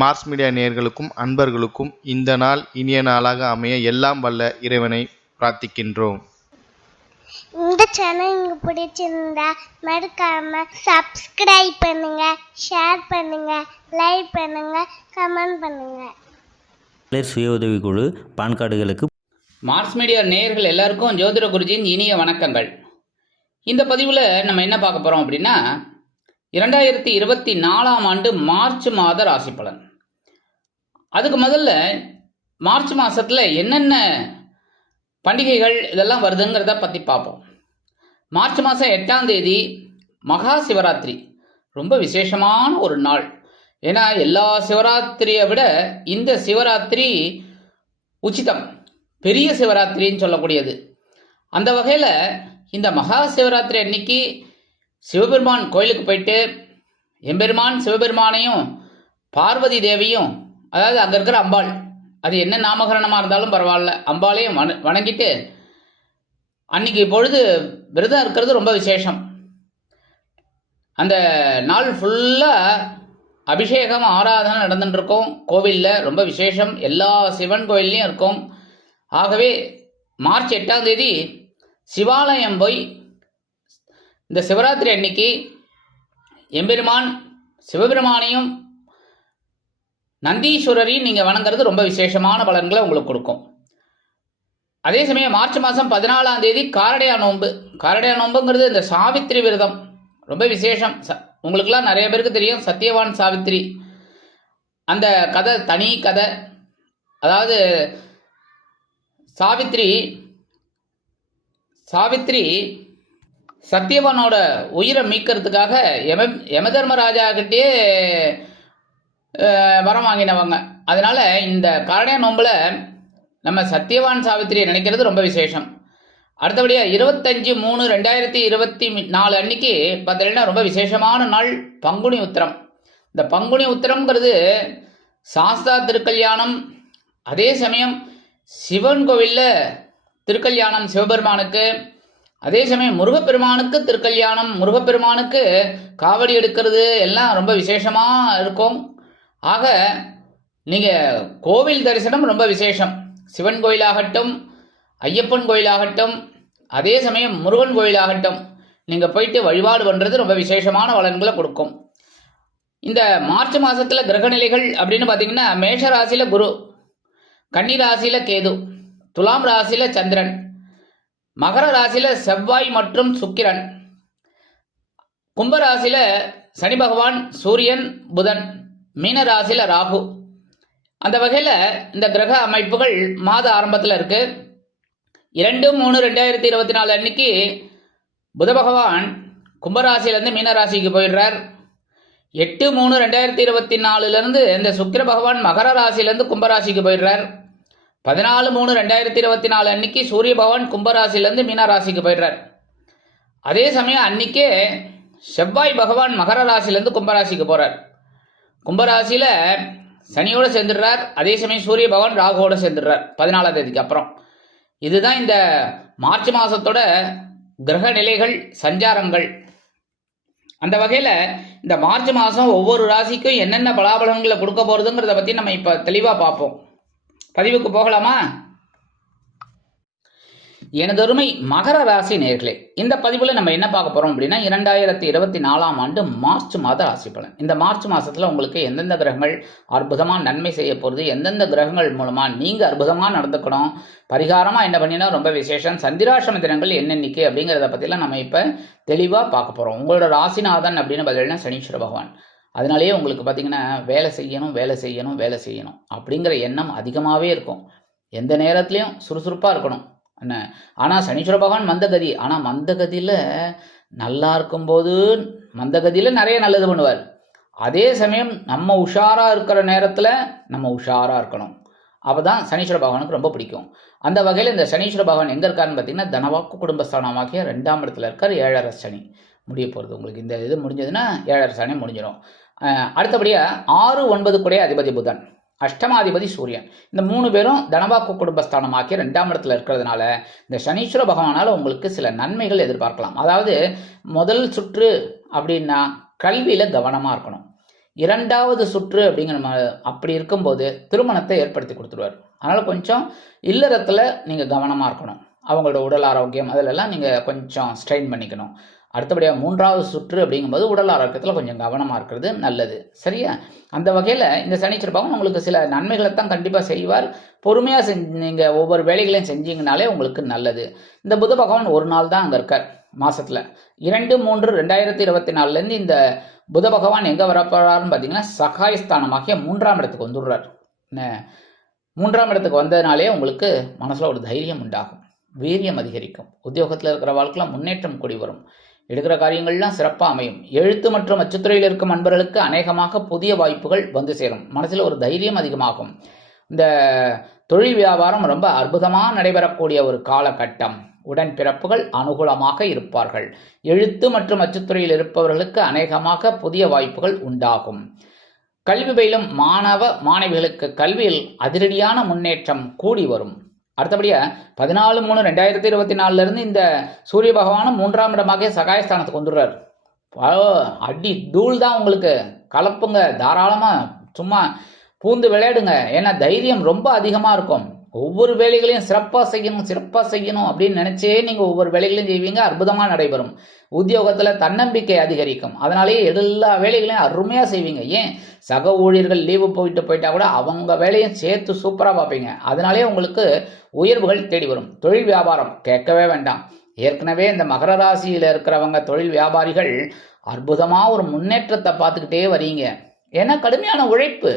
Mars media நேயர்களுக்கும் அன்பர்களுக்கும் இந்த நாள் இனிய நாளாக அமைய எல்லாம் வல்ல இறைவனை பிரார்த்திக்கின்றோம். இந்த சேனல் உங்களுக்கு பிடிச்சிருந்தா மறக்காம சப்ஸ்கிரைப் பண்ணுங்க, ஷேர் பண்ணுங்க, லைக் பண்ணுங்க, கமெண்ட் பண்ணுங்க. சுய உதவிக்குழு பான் கார்டுகளுக்கு மார்ஸ் மீடியா நேயர்கள் எல்லாருக்கும் ஜோதிட குருஜியின் இனிய வணக்கங்கள். இந்த பதிவில் நம்ம என்ன பார்க்க போகிறோம் அப்படின்னா 2024ஆம் ஆண்டு மார்ச் மாத ராசி பலன். அதுக்கு முதல்ல மார்ச் மாதத்தில் என்னென்ன பண்டிகைகள் இதெல்லாம் வருதுங்கிறத பற்றி பார்ப்போம். மார்ச் மாதம் 8ஆம் தேதி மகா சிவராத்திரி, ரொம்ப விசேஷமான ஒரு நாள். ஏன்னா எல்லா சிவராத்திரியை விட இந்த சிவராத்திரி உச்சிதம், பெரிய சிவராத்திரின்னு சொல்லக்கூடியது. அந்த வகையில் இந்த மகா சிவராத்திரி அன்னைக்கு சிவபெருமான் கோயிலுக்கு போயிட்டு எம்பெருமான் சிவபெருமானையும் பார்வதி தேவியும், அதாவது அங்கே இருக்கிற அம்பாள், அது என்ன நாமகரணமாக இருந்தாலும் பரவாயில்ல, அம்பாளையும் வணங்கிட்டு அன்னைக்கு பொழுது விரதம் இருக்கிறது ரொம்ப விசேஷம். அந்த நாள் ஃபுல்லாக அபிஷேகம் ஆராதனை நடந்துட்டு இருக்கும் கோவிலில், ரொம்ப விசேஷம். எல்லா சிவன் கோயில்லையும் இருக்கும். ஆகவே மார்ச் 8ஆம் தேதி சிவாலயம் போய் இந்த சிவராத்திரி அன்னைக்கு எம்பெருமான் சிவபெருமானையும் நந்தீஸ்வரரையும் நீங்கள் வணங்குறது ரொம்ப விசேஷமான பலன்களை உங்களுக்கு கொடுக்கும். அதே சமயம் மார்ச் மாதம் 14ஆம் தேதி காரடையா நோன்பு. காரடையா நோன்புங்கிறது இந்த சாவித்திரி விரதம், ரொம்ப விசேஷம். உங்களுக்கெல்லாம் நிறைய பேருக்கு தெரியும் சத்தியவான் சாவித்திரி. அந்த கதை தனி கதை. அதாவது சாவித்திரி சத்தியவானோட உயிரை மீட்கிறதுக்காக யமதர்மராஜா கிட்டே வரம் வாங்கினவங்க. அதனால இந்த காரடையா நோம்பில் நம்ம சத்தியவான் சாவித்திரியை நினைக்கிறது ரொம்ப விசேஷம். அடுத்தபடியாக 25/3/2024 அன்னைக்கு பார்த்தீங்கன்னா ரொம்ப விசேஷமான நாள் பங்குனி உத்திரம். இந்த பங்குனி உத்திரம்ங்கிறது சாஸ்தா திருக்கல்யாணம். அதே சமயம் சிவன் கோவிலில் திருக்கல்யாணம் சிவபெருமானுக்கு, அதே சமயம் முருகப்பெருமானுக்கு திருக்கல்யாணம், முருகப்பெருமானுக்கு காவடி எடுக்கிறது எல்லாம் ரொம்ப விசேஷமாக இருக்கும். ஆக நீங்கள் கோவில் தரிசனம் ரொம்ப விசேஷம். சிவன் கோயிலாகட்டும், ஐயப்பன் கோயிலாகட்டும், அதே சமயம் முருகன் கோயிலாகட்டும், நீங்கள் போயிட்டு வழிபாடு பண்ணுறது ரொம்ப விசேஷமான பலன்களை கொடுக்கும். இந்த மார்ச் மாதத்தில் கிரகநிலைகள் அப்படின்னு பார்த்தீங்கன்னா மேஷ ராசியில் குரு, கன்னி ராசியில் கேது, துலாம் ராசியில் சந்திரன், மகர ராசியில் செவ்வாய் மற்றும் சுக்கிரன், கும்பராசியில் சனி பகவான், சூரியன், புதன், மீன ராசியில் ராகு. அந்த வகையில் இந்த கிரக அமைப்புகள் மாத ஆரம்பத்தில் இருக்கு. 2/3/2024 அன்னைக்கு புத பகவான் கும்பராசியிலேருந்து மீன ராசிக்கு போயிடுறார். 8/3/2024 இந்த சுக்கிர பகவான் மகர ராசியிலேருந்து கும்பராசிக்கு போயிடுறார். 14/3/2024 அன்னைக்கு சூரிய பகவான் கும்பராசிலேருந்து மீன ராசிக்கு போயிடுறார். அதே சமயம் அன்னைக்கே செவ்வாய் பகவான் மகர ராசிலேருந்து கும்பராசிக்கு போகிறார். கும்பராசியில் சனியோடு சேர்ந்துடுறார். அதே சமயம் சூரிய பகவான் ராகுவோடு சேர்ந்துடுறார் 14ஆம் தேதிக்கு அப்புறம். இதுதான் இந்த மார்ச் மாதத்தோட கிரக நிலைகள், சஞ்சாரங்கள். அந்த வகையில் இந்த மார்ச் மாதம் ஒவ்வொரு ராசிக்கும் என்னென்ன பலாபலன்களை கொடுக்க போகிறதுங்கிறத பற்றி நம்ம இப்போ தெளிவாக பார்ப்போம். பதிவுக்கு போகலாமா? எனதொருமை மகர ராசி நேயர்களே, இந்த பதிவில் நம்ம என்ன பார்க்க போகிறோம் அப்படின்னா 2024ஆம் ஆண்டு மார்ச் மாத ராசி பலன். இந்த மார்ச் மாதத்தில் உங்களுக்கு எந்தெந்த கிரகங்கள் அற்புதமாக நன்மை செய்ய போகிறது, எந்தெந்த கிரகங்கள் மூலமாக நீங்கள் அற்புதமாக நடந்துக்கணும், பரிகாரமாக என்ன பண்ணினா ரொம்ப விசேஷம், சந்திராஷ்டம தினங்கள் என்னென்னைக்கு அப்படிங்கிறத பற்றிலாம் நம்ம இப்போ தெளிவாக பார்க்க போகிறோம். உங்களோட ராசிநாதன் அப்படின்னு பார்த்தீங்கன்னா சனீஸ்வர பகவான். அதனாலேயே உங்களுக்கு பார்த்தீங்கன்னா வேலை செய்யணும் அப்படிங்கிற எண்ணம் அதிகமாகவே இருக்கும். எந்த நேரத்துலையும் சுறுசுறுப்பாக இருக்கணும் என்ன. ஆனால் சனீஸ்வர பகவான் மந்தகதி. ஆனால் மந்தகதியில் நல்லா இருக்கும்போது மந்தகதியில் நிறைய நல்லது பண்ணுவார். அதே சமயம் நம்ம உஷாராக இருக்கிற நேரத்தில் நம்ம உஷாராக இருக்கணும். அப்போ தான் சனீஸ்வர பகவானுக்கு ரொம்ப பிடிக்கும். அந்த வகையில் இந்த சனீஸ்வர பகவான் எங்கே இருக்காருன்னு பார்த்தீங்கன்னா தனவாக்கு குடும்பஸ்தானமாகிய 2ஆம் இடத்துல இருக்கார். 7.5 சனி முடிய போகிறது. உங்களுக்கு இந்த இது முடிஞ்சதுன்னா 7.5 சனி முடிஞ்சிடும். அடுத்தபடியாக 6, 9 கூட அதிபதி புதன், அஷ்டமாதிபதி சூரியன், இந்த 3 பேரும் தனவாக்கு குடும்பஸ்தானமாக்கி 2ஆம் இடத்துல இருக்கிறதுனால இந்த சனீஸ்வர பகவானால் உங்களுக்கு சில நன்மைகள் எதிர்பார்க்கலாம். அதாவது முதல் சுற்று அப்படின்னா கல்வியில் கவனமாக இருக்கணும். 2வது சுற்று அப்படி இருக்கும்போது திருமணத்தை ஏற்படுத்தி கொடுத்துருவார். அதனால் கொஞ்சம் இல்லறத்தில் நீங்கள் கவனமாக இருக்கணும். அவங்களோட உடல் ஆரோக்கியம் அதிலெல்லாம் நீங்கள் கொஞ்சம் ஸ்ட்ரெயின் பண்ணிக்கணும். அடுத்தபடியாக 3வது சுற்று அப்படிங்கும்போது உடல் ஆரோக்கியத்தில் கொஞ்சம் கவனமாக இருக்கிறது நல்லது. சரியா? அந்த வகையில் இந்த சனீஸ்வர பகவான் உங்களுக்கு சில நன்மைகளை தான் கண்டிப்பாக செய்வார். பொறுமையாக நீங்கள் ஒவ்வொரு வேலைகளையும் செஞ்சீங்கனாலே உங்களுக்கு நல்லது. இந்த புத பகவான் ஒரு நாள் தான் அங்கே இருக்கார் மாதத்தில். 2/3/2024 இந்த புத பகவான் எங்கே வரப்போறாருன்னு பார்த்தீங்கன்னா சகாயஸ்தானமாகிய 3ஆம் இடத்துக்கு வந்துடுறார். 3ஆம் இடத்துக்கு வந்ததுனாலே உங்களுக்கு மனசில் ஒரு தைரியம் உண்டாகும், வீரியம் அதிகரிக்கும், உத்தியோகத்தில் இருக்கிற வாழ்க்கையில் முன்னேற்றம் கூடி வரும், எடுக்கிற காரியங்கள்லாம் சிறப்பாக அமையும். எழுத்து மற்றும் அச்சுத்துறையில் இருக்கும் அன்பர்களுக்கு அநேகமாக புதிய வாய்ப்புகள் வந்து சேரும். மனசில் ஒரு தைரியம் அதிகமாகும். இந்த தொழில் வியாபாரம் ரொம்ப அற்புதமாக நடைபெறக்கூடிய ஒரு காலகட்டம். உடன்பிறப்புகள் அனுகூலமாக இருப்பார்கள். எழுத்து மற்றும் அச்சுத்துறையில் இருப்பவர்களுக்கு அநேகமாக புதிய வாய்ப்புகள் உண்டாகும். கல்வி பயிலும் மாணவ மாணவிகளுக்கு கல்வியில் அதிரடியான முன்னேற்றம் கூடி வரும். அடுத்தபடியாக 14/3/2024 இந்த சூரிய பகவானும் 3ஆம் இடமாக சகாயஸ்தானத்துக்கு வந்துடுறார். அடி தூள் தான் உங்களுக்கு, கலப்புங்க, தாராளமாக சும்மா பூந்து விளையாடுங்க. ஏன்னா தைரியம் ரொம்ப அதிகமாக இருக்கும். ஒவ்வொரு வேலைகளையும் சிறப்பாக செய்யணும் அப்படின்னு நினச்சே நீங்கள் ஒவ்வொரு வேலைகளையும் செய்வீங்க, அற்புதமாக நடைபெறும். உத்தியோகத்தில் தன்னம்பிக்கை அதிகரிக்கும். அதனாலேயே எல்லா வேலைகளையும் அருமையாக செய்வீங்க. ஏன் சக ஊழியர்கள் லீவு போயிட்டா கூட அவங்க வேலையும் சேர்த்து சூப்பராக பார்ப்பீங்க. அதனாலே உங்களுக்கு உயர்வுகள் தேடி வரும். தொழில் வியாபாரம் கேட்கவே வேண்டாம். ஏற்கனவே இந்த மகர ராசியில் இருக்கிறவங்க தொழில் வியாபாரிகள் அற்புதமாக ஒரு முன்னேற்றத்தை பார்த்துக்கிட்டே வரீங்க. ஏன்னா கடுமையான உழைப்பு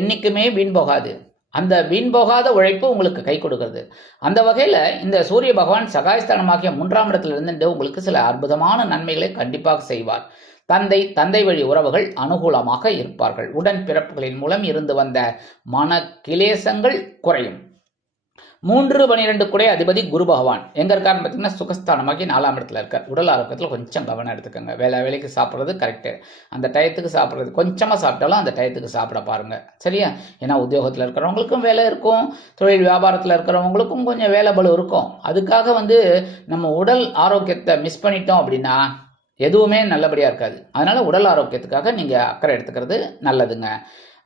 என்றைக்குமே வீண் போகாது. அந்த வீண் போகாத உழைப்பு உங்களுக்கு கை கொடுக்கிறது. அந்த வகையில் இந்த சூரிய பகவான் சகாயஸ்தானமாகிய 3ஆம் இடத்துல இருந்துட்டு உங்களுக்கு சில அற்புதமான நன்மைகளை கண்டிப்பாக செய்வார். தந்தை வழி உறவுகள் அனுகூலமாக இருப்பார்கள். உடன் பிறப்புகளின் மூலம் இருந்து வந்த மன கிளேசங்கள் குறையும். 3/12 குடைய அதிபதி குரு பகவான் எங்க இருக்காருன்னு பார்த்தீங்கன்னா சுகஸ்தானமாகி 4ஆம் இடத்துல இருக்கார். உடல் ஆரோக்கியத்தில் கொஞ்சம் கவனம் எடுத்துக்கோங்க. வேலைக்கு சாப்பிட்றது கரெக்டு, அந்த டயத்துக்கு சாப்பிட்றது, கொஞ்சமாக சாப்பிட்டாலும் அந்த டயத்துக்கு சாப்பிட பாருங்க. சரியா? ஏன்னா உத்தியோகத்தில் இருக்கிறவங்களுக்கும் வேலை இருக்கும், தொழில் வியாபாரத்தில் இருக்கிறவங்களுக்கும் கொஞ்சம் வேலை பளு இருக்கும். அதுக்காக நம்ம உடல் ஆரோக்கியத்தை மிஸ் பண்ணிட்டோம் அப்படின்னா எதுவுமே நல்லபடியாக இருக்காது. அதனால உடல் ஆரோக்கியத்துக்காக நீங்கள் அக்கறை எடுத்துக்கிறது நல்லதுங்க.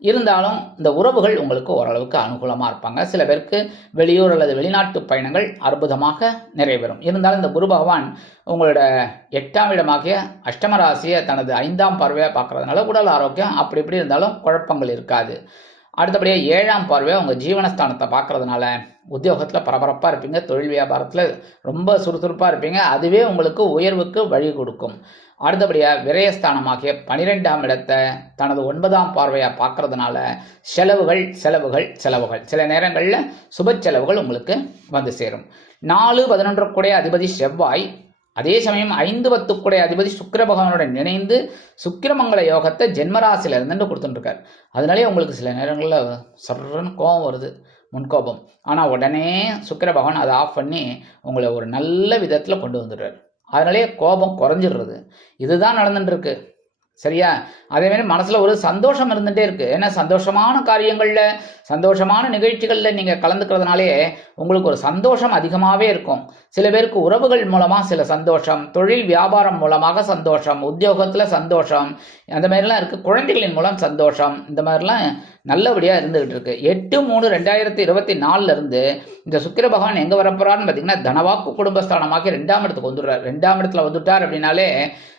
இருந்தாலும் இந்த உறவுகள் உங்களுக்கு ஓரளவுக்கு அனுகூலமாக இருப்பாங்க. சில பேருக்கு வெளியூர் அல்லது வெளிநாட்டு பயணங்கள் அற்புதமாக நிறைவேறும். இருந்தாலும் இந்த குரு பகவான் உங்களோட 8ஆம் இடமாகிய அஷ்டம ராசியை தனது 5ஆம் பார்வையாக பார்க்கறதுனால உடல் ஆரோக்கியம் அப்படி இப்படி இருந்தாலும் குழப்பங்கள் இருக்காது. அடுத்தபடியாக 7ஆம் பார்வையாக உங்கள் ஜீவனஸ்தானத்தை பார்க்கறதுனால உத்தியோகத்தில் பரபரப்பாக இருப்பீங்க, தொழில் வியாபாரத்தில் ரொம்ப சுறுசுறுப்பாக இருப்பீங்க. அதுவே உங்களுக்கு உயர்வுக்கு வழி கொடுக்கும். அடுத்தபடியாக விரயஸ்தானமாகிய 12ஆம் இடத்தை தனது 9ஆம் பார்வையாக பார்க்கறதுனால செலவுகள் சில நேரங்களில் சுப செலவுகள் உங்களுக்கு வந்து சேரும். 4/11 கூடிய அதிபதி செவ்வாய், அதே சமயம் 5/10 கூடிய அதிபதி சுக்கிர பகவானுடன் இணைந்து சுக்கிரமங்கல யோகத்தை ஜென்மராசியில் இருந்துட்டு கொடுத்துட்டுருக்கார். அதனாலே உங்களுக்கு சில நேரங்களில் சர்றன்னு கோபம் வருது, முன்கோபம். ஆனால் உடனே சுக்கிர பகவான் அதை ஆஃப் பண்ணி உங்களை ஒரு நல்ல விதத்தில் கொண்டு வந்துடுறார். அதனாலே கோபம் குறைஞ்சிடுறது. இதுதான் நடந்துட்டு இருக்கு. சரியா? அதேமாதிரி மனசில் ஒரு சந்தோஷம் இருந்துகிட்டே இருக்குது. ஏன்னா சந்தோஷமான காரியங்களில் சந்தோஷமான நிகழ்ச்சிகளில் நீங்கள் கலந்துக்கிறதுனாலே உங்களுக்கு ஒரு சந்தோஷம் அதிகமாகவே இருக்கும். சில பேருக்கு உறவுகள் மூலமாக சில சந்தோஷம், தொழில் வியாபாரம் மூலமாக சந்தோஷம், உத்தியோகத்தில் சந்தோஷம், அந்த மாதிரிலாம் இருக்குது. குழந்தைகளின் மூலம் சந்தோஷம், இந்த மாதிரிலாம் நல்லபடியாக இருந்துகிட்டு இருக்கு. 8/3/2024 இந்த சுக்கிர பகவான் எங்கே வரப்போறான்னு பார்த்தீங்கன்னா தனவாக்கு குடும்பஸ்தானமாகி 2ஆம் இடத்துக்கு வந்துடுறார். 2ஆம் இடத்துல வந்துட்டார் அப்படின்னாலே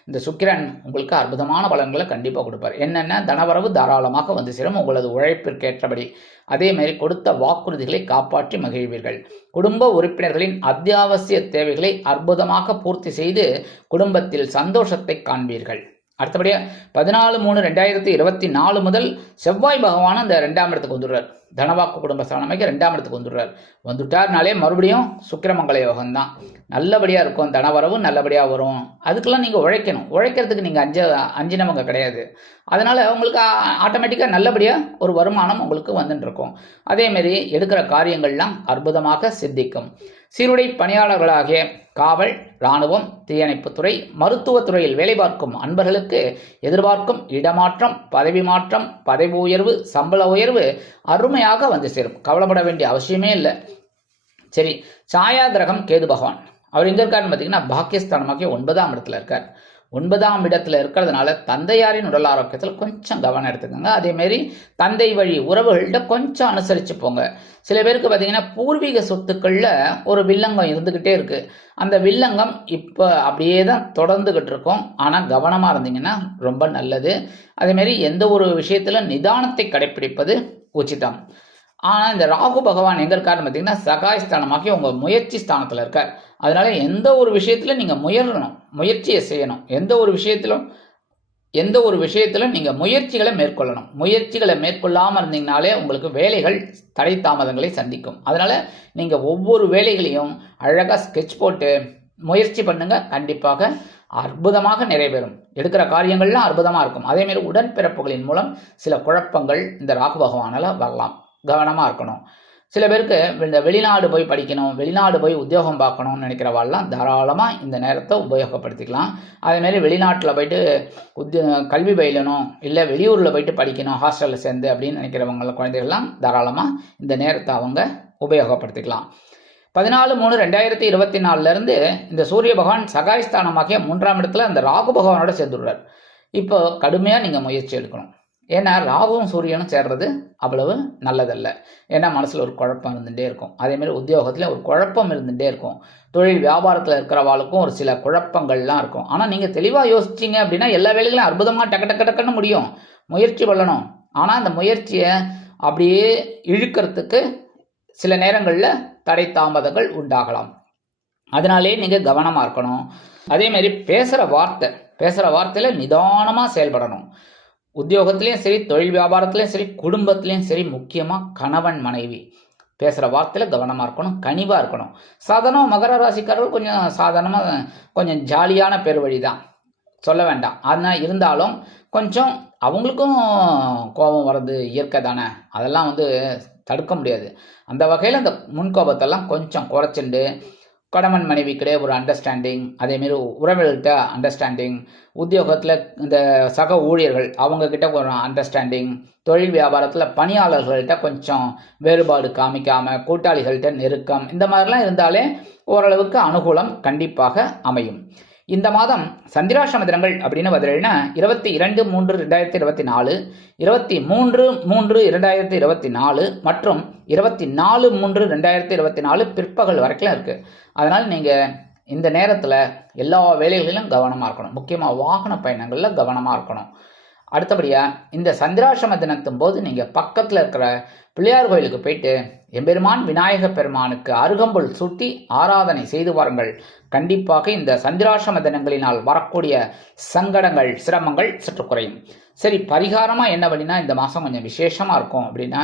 இந்த சுக்கிரன் உங்களுக்கு அற்புதமான பலன்களை கண்டிப்பாக கொடுப்பார். என்னென்ன தனவரவு தாராளமாக வந்து சேரும் உங்களது உழைப்பிற்கேற்றபடி. அதேமாதிரி கொடுத்த வாக்குறுதிகளை காப்பாற்றி மகிழ்வீர்கள். குடும்ப உறுப்பினர்களின் அத்தியாவசிய தேவைகளை அற்புதமாக பூர்த்தி செய்து குடும்பத்தில் சந்தோஷத்தை காண்பீர்கள். அடுத்தபடியாக 14/3/2024 முதல் செவ்வாய் பகவான் அந்த 2ஆம் இடத்துக்கு வந்துடுறார். தனவாக்கு குடும்பஸ்தானமாகி 2ஆம் இடத்துக்கு வந்துட்டார்னாலே மறுபடியும் சுக்கிரமங்கல யோகம்தான். நல்லபடியாக இருக்கும், தனவரவு நல்லபடியாக வரும். அதுக்கெல்லாம் நீங்கள் உழைக்கணும். உழைக்கிறதுக்கு நீங்கள் அஞ்சினவங்க கிடையாது. அதனால் உங்களுக்கு ஆட்டோமேட்டிக்காக நல்லபடியாக ஒரு வருமானம் உங்களுக்கு வந்துட்டு இருக்கும். அதேமாரி எடுக்கிற காரியங்கள்லாம் அற்புதமாக சித்திக்கும். சீருடை பணியாளர்களாகிய காவல், இராணுவம், தீயணைப்புத்துறை, மருத்துவத்துறையில் வேலை பார்க்கும் அன்பர்களுக்கு எதிர்பார்க்கும் இடமாற்றம், பதவி மாற்றம், பதவி உயர்வு, சம்பள உயர்வு அருமையாக வந்து சேரும். கவலைப்பட வேண்டிய அவசியமே இல்லை. சரி, சாயா கிரகம் கேது பகவான் அவர் எங்கே இருக்காருன்னு பார்த்தீங்கன்னா பாக்கியஸ்தானமாகிய 9ஆம் இடத்துல இருக்கார். 9ஆம் இடத்துல இருக்கிறதுனால தந்தையாரின் உடல் ஆரோக்கியத்தில் கொஞ்சம் கவனம் எடுத்துக்கோங்க. அதேமாரி தந்தை வழி உறவுகள்கிட்ட கொஞ்சம் அனுசரித்து போங்க. சில பேருக்கு பார்த்தீங்கன்னா பூர்வீக சொத்துக்களில் ஒரு வில்லங்கம் இருந்துக்கிட்டே இருக்குது. அந்த வில்லங்கம் இப்போ அப்படியே தான் தொடர்ந்துக்கிட்டு இருக்கும். ஆனால் கவனமாக இருந்தீங்கன்னா ரொம்ப நல்லது. அதேமாரி எந்த ஒரு விஷயத்தில் நிதானத்தை கடைப்பிடிப்பது உச்சிதம். ஆனால் இந்த ராகு பகவான் எங்கே இருக்காருன்னு பார்த்தீங்கன்னா சகாயஸ்தானமாகி உங்கள் முயற்சி ஸ்தானத்தில் இருக்கார். அதனால எந்த ஒரு விஷயத்தில் நீங்கள் முயற்சியை செய்யணும். எந்த ஒரு விஷயத்திலும் நீங்கள் முயற்சிகளை மேற்கொள்ளணும். முயற்சிகளை மேற்கொள்ளாமல் இருந்தீங்கனாலே உங்களுக்கு வேலைகள் தடை தாமதங்களை சந்திக்கும். அதனால் நீங்கள் ஒவ்வொரு வேலைகளையும் அழகாக ஸ்கெட்ச் போட்டு முயற்சி பண்ணுங்க. கண்டிப்பாக அற்புதமாக நிறைவேறும். எடுக்கிற காரியங்கள்லாம் அற்புதமாக இருக்கும். அதேமாரி உடன்பிறப்புகளின் மூலம் சில குழப்பங்கள் இந்த ராகு பகவானால் வரலாம். கவனமாக இருக்கணும். சில பேருக்கு இந்த வெளிநாடு போய் படிக்கணும், வெளிநாடு போய் உத்தியோகம் பார்க்கணும்னு நினைக்கிறவாள்லாம் தாராளமாக இந்த நேரத்தை உபயோகப்படுத்திக்கலாம். அதேமாரி வெளிநாட்டில் போயிட்டு கல்வி பயிலணும், இல்லை வெளியூரில் போயிட்டு படிக்கணும் ஹாஸ்டலில் சேர்ந்து அப்படின்னு நினைக்கிறவங்கள குழந்தைகள்லாம் தாராளமாக இந்த நேரத்தை அவங்க உபயோகப்படுத்திக்கலாம். 14/3/2024 இந்த சூரிய பகவான் சகாயஸ்தானமாகிய 3ஆம் இடத்துல அந்த ராகு பகவானோட சேர்ந்துடுறார். இப்போ கடுமையாக நீங்கள் முயற்சி எடுக்கணும். ஏன்னா ராகுவும் சூரியனும் சேர்றது அவ்வளவு நல்லதல்ல. ஏன்னா மனசில் ஒரு குழப்பம் இருந்துகிட்டே இருக்கும். அதேமாதிரி உத்தியோகத்தில் ஒரு குழப்பம் இருந்துகிட்டே இருக்கும். தொழில் வியாபாரத்தில் இருக்கிறவாளுக்கும் ஒரு சில குழப்பங்கள்லாம் இருக்கும். ஆனால் நீங்கள் தெளிவாக யோசிச்சிங்க அப்படின்னா எல்லா வேலைகளும் அற்புதமாக டக்குன்னு முடியும். முயற்சி பண்ணணும். ஆனால் அந்த முயற்சியை அப்படியே இழுக்கிறதுக்கு சில நேரங்களில் தடை தாமதங்கள் உண்டாகலாம். அதனாலே நீங்கள் கவனமாக இருக்கணும். அதேமாரி பேசுகிற வார்த்தையில் நிதானமாக செயல்படணும். உத்தியோகத்திலையும் சரி, தொழில் வியாபாரத்துலையும் சரி, குடும்பத்துலேயும் சரி, முக்கியமாக கணவன் மனைவி பேசுகிற வார்த்தையில் கவனமாக இருக்கணும், கனிவாக இருக்கணும். சாதாரணமாக மகர ராசிக்காரர்கள் கொஞ்சம் ஜாலியான பேர் வழி தான், சொல்ல வேண்டாம். ஆனால் இருந்தாலும் கொஞ்சம் அவங்களுக்கும் கோபம் வர்றது இயற்கை தானே, அதெல்லாம் தடுக்க முடியாது. அந்த வகையில் அந்த முன்கோபத்தெல்லாம் கொஞ்சம் குறைச்சிண்டு கணவன் மனைவிக்கிடையே ஒரு அண்டர்ஸ்டாண்டிங், அதேமாரி உறவுகள்கிட்ட அண்டர்ஸ்டாண்டிங், உத்தியோகத்தில் இந்த சக ஊழியர்கள் அவங்கக்கிட்ட ஒரு அண்டர்ஸ்டாண்டிங், தொழில் வியாபாரத்தில் பணியாளர்கள்ட்ட கொஞ்சம் வேறுபாடு காமிக்காமல் கூட்டாளிகள்கிட்ட நெருக்கம், இந்த மாதிரிலாம் இருந்தாலே ஓரளவுக்கு அனுகூலம் கண்டிப்பாக அமையும். இந்த மாதம் சந்திராஷ்டம தினங்கள் அப்படின்னு பதிலா 22/3/2024, 23/3/2024 மற்றும் 24/3/2024 பிற்பகல் வரைக்கும் இருக்குது. அதனால் நீங்கள் இந்த நேரத்தில் எல்லா வேலைகளிலும் கவனமாக இருக்கணும். முக்கியமாக வாகன பயணங்களில் கவனமாக இருக்கணும். அடுத்தபடியாக இந்த சந்திராஷ்டம தினத்தும் போது நீங்கள் பக்கத்தில் இருக்கிற பிள்ளையார் கோயிலுக்கு போயிட்டு எம்பெருமான் விநாயக பெருமானுக்கு அருகம்புல் சூட்டி ஆராதனை செய்து வாருங்கள். கண்டிப்பாக இந்த சந்திராஷ்டம தினங்களினால் வரக்கூடிய சங்கடங்கள், சிரமங்கள் சற்று குறையும். சரி, பரிகாரமாக என்ன பண்ணினா இந்த மாதம் கொஞ்சம் விசேஷமாக இருக்கும் அப்படின்னா,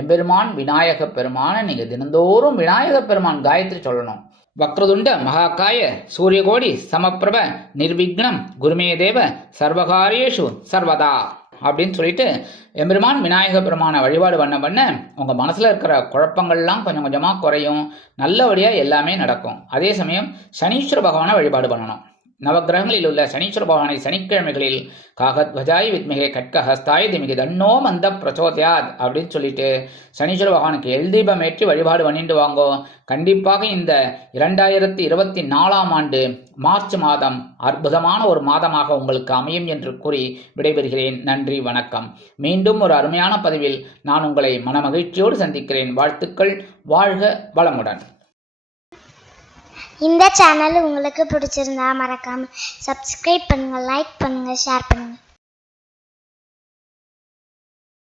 எம்பெருமான் விநாயக பெருமானை நீங்கள் தினந்தோறும் விநாயக பெருமான் காயத்ரி சொல்லணும். வக்ரதுண்ட மகாகாய சூரியகோடி சமப்பிரப நிர்விக்னம் குருமே தேவ சர்வகாரியேஷு சர்வதா அப்படின்னு சொல்லிட்டு எம்பெருமான் விநாயக பெருமானை வழிபாடு பண்ண உங்கள் மனசில் இருக்கிற குழப்பங்கள்லாம் கொஞ்சம் கொஞ்சமாக குறையும். நல்லபடியாக எல்லாமே நடக்கும். அதே சமயம் சனீஸ்வர பகவானை வழிபாடு பண்ணணும். நவகிரகங்களில் உள்ள சனீஸ்வர பகவானை சனிக்கிழமைகளில் காகத்வஜாய் வித்மிகே கட்கஹஸ்தாய் திமிகி தன்னோ மந்த பிரச்சோதயாத் அப்படின்னு சொல்லிட்டு சனீஸ்வர பகவானுக்கு எல்தீபம் ஏற்றி வழிபாடு பண்ணிட்டு வாங்கோ. கண்டிப்பாக இந்த 2024ஆம் ஆண்டு மார்ச் மாதம் அற்புதமான ஒரு மாதமாக உங்களுக்கு அமையும் என்று கூறி விடைபெறுகிறேன். நன்றி, வணக்கம். மீண்டும் ஒரு அருமையான பதிவில் நான் உங்களை மனமகிழ்ச்சியோடு சந்திக்கிறேன். வாழ்த்துக்கள். வாழ்க வளமுடன். இந்த சேனல் உங்களுக்கு பிடிச்சிருந்தா மறக்காம சப்ஸ்கிரைப் பண்ணுங்க, லைக் பண்ணுங்க, ஷேர் பண்ணுங்க.